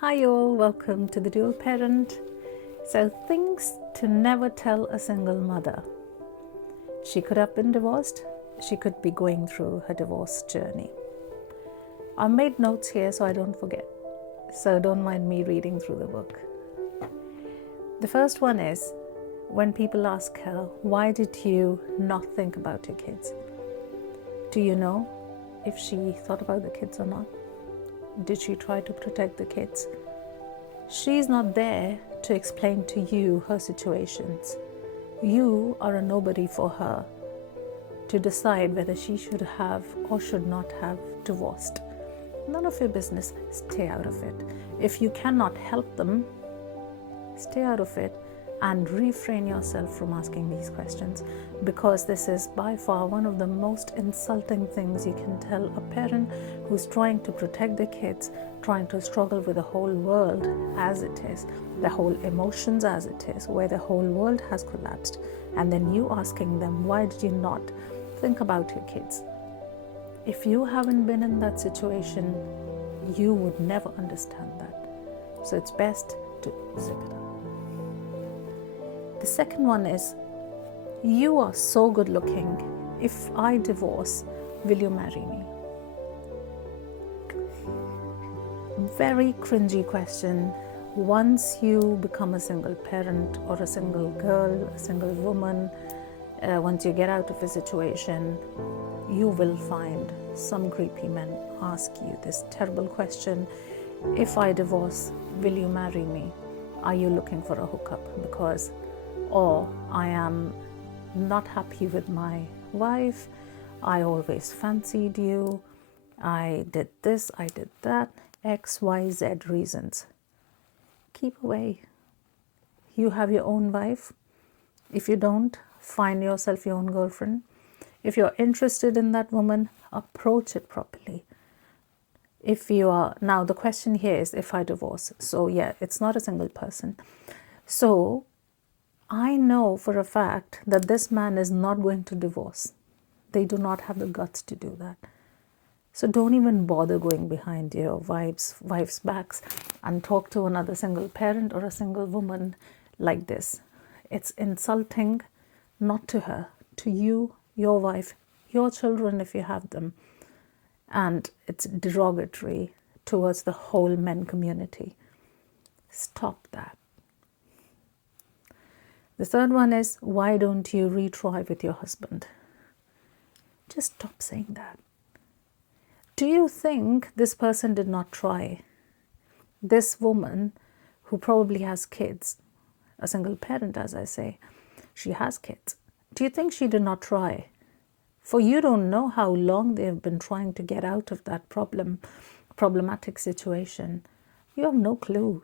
Hi all, welcome to the Dual Parent. So, things to never tell a single mother. She could have been divorced, she could be going through her divorce journey. I made notes here so I don't forget, so don't mind me reading through the book. The first one is when people ask her, why did you not think about your kids? Do you know if she thought about the kids or not? Did she try to protect the kids? She's not there to explain to you her situations. You are a nobody for her to decide whether she should have or should not have divorced. None of your business. Stay out of it. If you cannot help them, stay out of it and refrain yourself from asking these questions, because this is by far one of the most insulting things you can tell a parent who's trying to protect their kids, trying to struggle with the whole world as it is, the whole emotions as it is, where the whole world has collapsed, and then you asking them, why did you not think about your kids? If you haven't been in that situation, you would never understand that. So it's best to zip it up. The second one is, you are so good looking. If I divorce, will you marry me? Very cringy question. Once you become a single parent or a single girl, a single woman, once you get out of a situation, you will find some creepy men ask you this terrible question. If I divorce, will you marry me? Are you looking for a hookup? Because, or I am not happy with my wife, I always fancied you, I did this, I did that, X, Y, Z reasons. Keep away. You have your own wife. If you don't, find yourself your own girlfriend. If you're interested in that woman, approach it properly. If you are, now the question here is, if I divorce, so yeah, it's not a single person. So I know for a fact that this man is not going to divorce. They do not have the guts to do that. So don't even bother going behind your wife's backs and talk to another single parent or a single woman like this. It's insulting, not to her, to you, your wife, your children if you have them. And it's derogatory towards the whole men community. Stop that. The third one is, why don't you retry with your husband? Just stop saying that. Do you think this person did not try? This woman who probably has kids, a single parent, as I say, she has kids. Do you think she did not try? For you don't know how long they've been trying to get out of that problematic situation. You have no clue.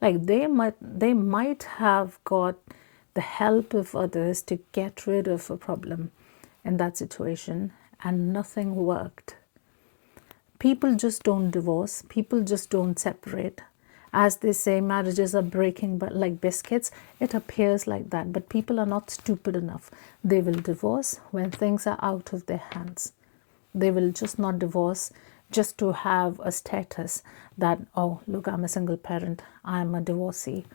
Like they might have got the help of others to get rid of a problem in that situation, and nothing worked. People just don't divorce. People just don't separate. As they say, marriages are breaking but like biscuits. It appears like that, but people are not stupid enough. They will divorce when things are out of their hands. They will just not divorce just to have a status that, oh, look, I'm a single parent, I'm a divorcee.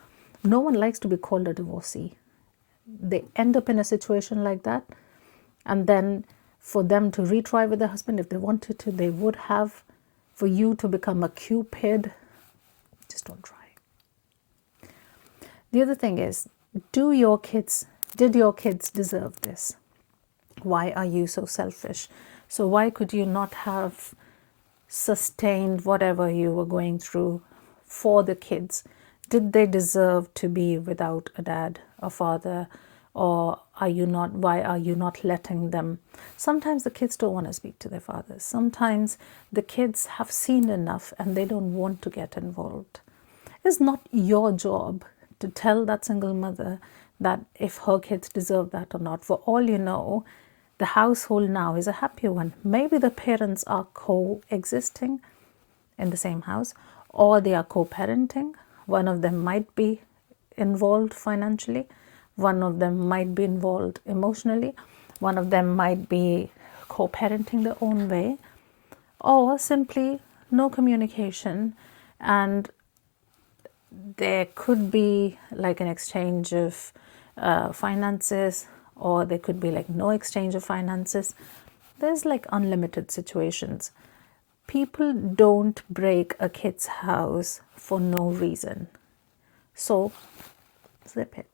No one likes to be called a divorcee. They end up in a situation like that, and then for them to retry with their husband, if they wanted to, they would have. For you to become a cupid, just don't try. The other thing is, did your kids deserve this? Why are you so selfish? So why could you not have sustained whatever you were going through for the kids? Did they deserve to be without a dad, a father, or why are you not letting them? Sometimes the kids don't want to speak to their fathers. Sometimes the kids have seen enough and they don't want to get involved. It's not your job to tell that single mother that if her kids deserve that or not. For all you know, the household now is a happy one. Maybe the parents are coexisting in the same house, or they are co-parenting. One of them might be involved financially. One of them might be involved emotionally. One of them might be co-parenting their own way, or simply no communication And there could be like an exchange of finances, or there could be like no exchange of finances. There's like unlimited situations. People don't break a kid's house for no reason. So zip it.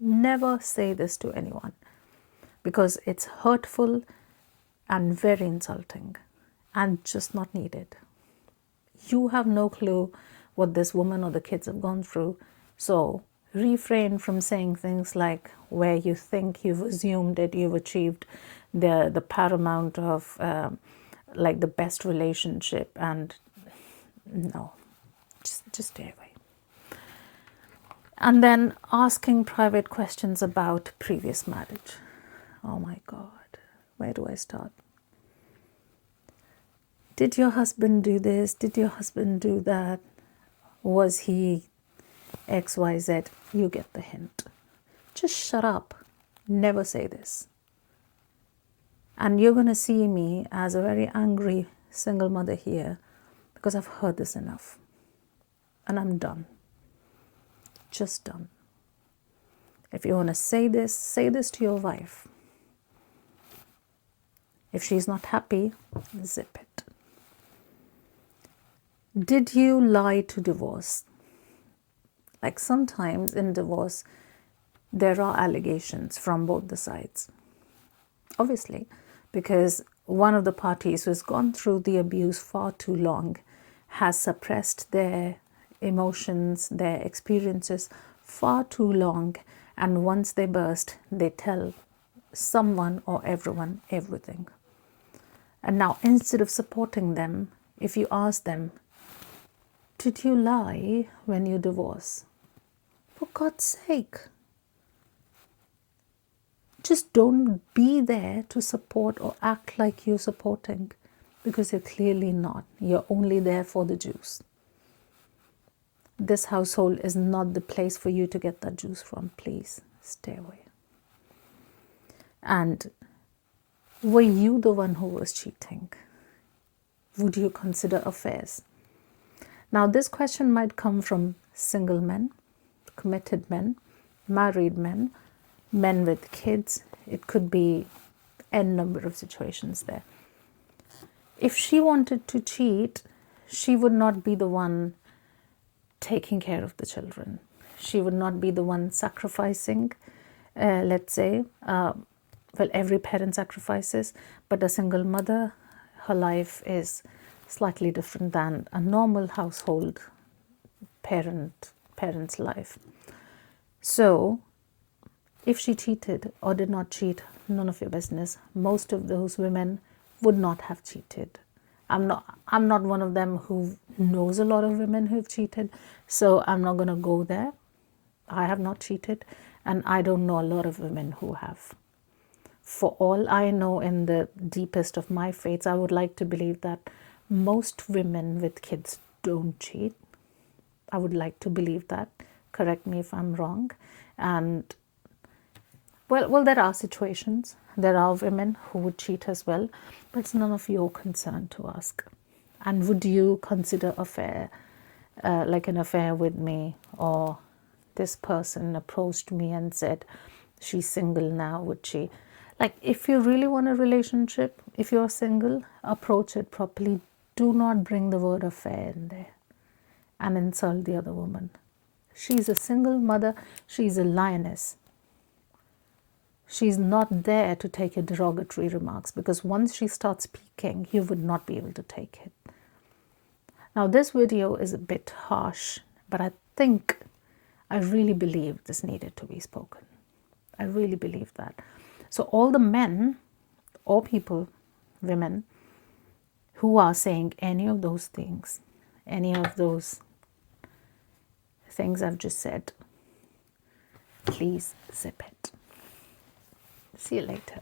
Never say this to anyone, because it's hurtful and very insulting and just not needed. You have no clue what this woman or the kids have gone through. So refrain from saying things like where you think you've assumed it, you've achieved the paramount of like the best relationship, and no, just stay away. And then asking private questions about previous marriage. Oh my God, where do I start? Did your husband do this? Did your husband do that? Was he XYZ? You get the hint. Just shut up. Never say this. And you're going to see me as a very angry single mother here, because I've heard this enough. And I'm done. Just done. If you want to say this to your wife. If she's not happy, zip it. Did you lie to divorce? Like sometimes in divorce, there are allegations from both the sides. Obviously, because one of the parties who's gone through the abuse far too long has suppressed their emotions, their experiences far too long, and once they burst, they tell someone or everyone everything. And now, instead of supporting them, if you ask them, did you lie when you divorce? For God's sake, just don't be there to support or act like you're supporting, because you're clearly not. You're only there for the juice. This household is not the place for you to get that juice from. Please stay away. And were you the one who was cheating? Would you consider affairs? Now, this question might come from single men, committed men, married men, men with kids. It could be n number of situations there. If she wanted to cheat, she would not be the one taking care of the children. She would not be the one sacrificing, let's say. Well, every parent sacrifices, but a single mother, her life is slightly different than a normal household parent's life. So if she cheated or did not cheat, none of your business. Most of those women would not have cheated. I'm not one of them who knows a lot of women who've cheated, so I'm not going to go there. I have not cheated, and I don't know a lot of women who have. For all I know, in the deepest of my faiths, I would like to believe that most women with kids don't cheat. I would like to believe that. Correct me if I'm wrong. And well, there are situations. There are women who would cheat as well, but it's none of your concern to ask. And would you consider affair, like an affair with me, or this person approached me and said she's single now, would she? Like, if you really want a relationship, if you're single, approach it properly. Do not bring the word affair in there and insult the other woman. She's a single mother. She's a lioness. She's not there to take your derogatory remarks, because once she starts speaking, you would not be able to take it. Now, this video is a bit harsh, but I really believe this needed to be spoken. I really believe that. So all the men or people, women, who are saying any of those things, any of those things I've just said, please zip it. See you later.